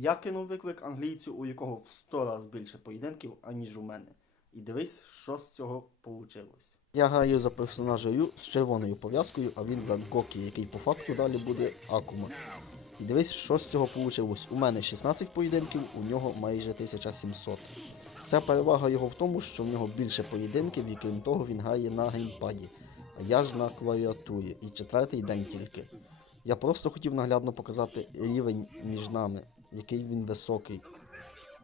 Я кинув виклик англійцю, у якого в 100 раз більше поєдинків, аніж у мене. І дивись, що з цього вийшло. Я граю за персонажа Ю з червоною пов'язкою, а він за Гокі, який по факту далі буде Акума. І дивись, що з цього вийшло. У мене 16 поєдинків, у нього майже 1700. Вся перевага його в тому, що в нього більше поєдинків, і крім того, він грає на геймпаді, а я ж на клавіатурі, і четвертий день тільки. Я просто хотів наглядно показати рівень між нами, який він високий.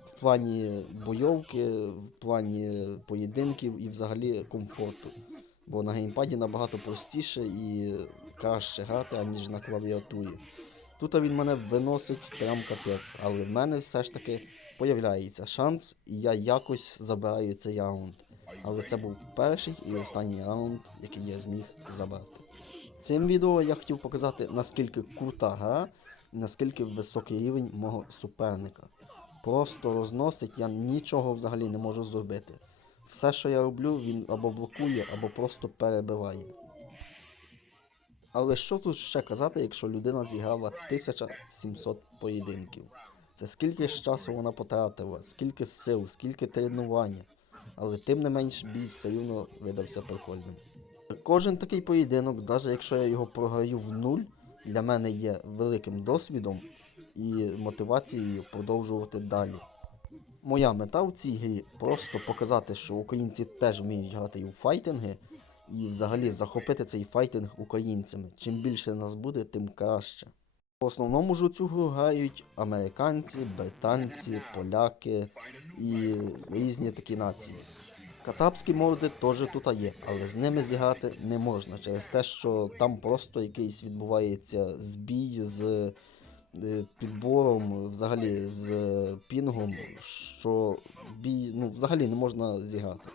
В плані бойовки, в плані поєдинків і взагалі комфорту. Бо на геймпаді набагато простіше і краще грати, аніж на клавіатурі. Тут він мене виносить прям капець, але в мене все ж таки появляється шанс, і я якось забираю цей раунд. Але це був перший і останній раунд, який я зміг забрати. Цим відео я хотів показати, наскільки крута гра наскільки високий рівень мого суперника. Просто розносить, я нічого взагалі не можу зробити. Все, що я роблю, він або блокує, або просто перебиває. Але що тут ще казати, якщо людина зіграла 1700 поєдинків? Це скільки ж часу вона потратила, скільки сил, скільки тренування. Але тим не менш бій все рівно видався прикольним. Кожен такий поєдинок, навіть якщо я його програю в нуль, для мене є великим досвідом і мотивацією продовжувати далі. Моя мета в цій грі просто показати, що українці теж вміють грати і у файтинги, і взагалі захопити цей файтинг українцями. Чим більше нас буде, тим краще. В основному ж у цю гру грають американці, британці, поляки і різні такі нації. Кацапські морди теж тут є, але з ними зіграти не можна через те, що там просто якийсь відбувається збій з е, підбором, взагалі з е, пінгом, що бій ну, взагалі не можна зіграти.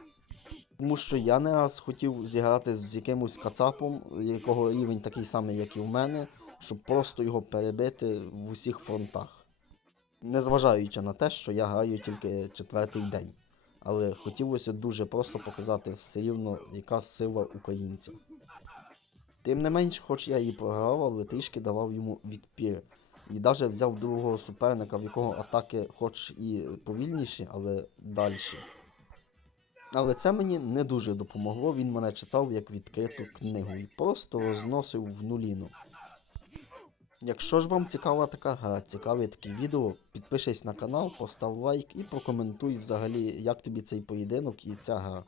Тому що я не раз хотів зіграти з якимось кацапом, якого рівень такий самий, як і в мене, щоб просто його перебити в усіх фронтах. Незважаючи на те, що я граю тільки четвертий день. Але хотілося дуже просто показати все рівно, яка сила українців. Тим не менш, хоч я і програв, але трішки давав йому відпір. І навіть взяв другого суперника, в якого атаки хоч і повільніші, але далі. Але це мені не дуже допомогло, він мене читав як відкриту книгу і просто розносив в нуліну. Якщо ж вам цікава така гра, цікаві такі відео, підпишись на канал, постав лайк і прокоментуй взагалі, як тобі цей поєдинок і ця гра.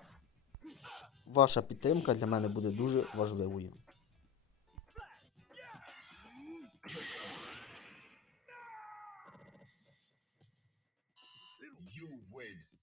Ваша підтримка для мене буде дуже важливою. You win.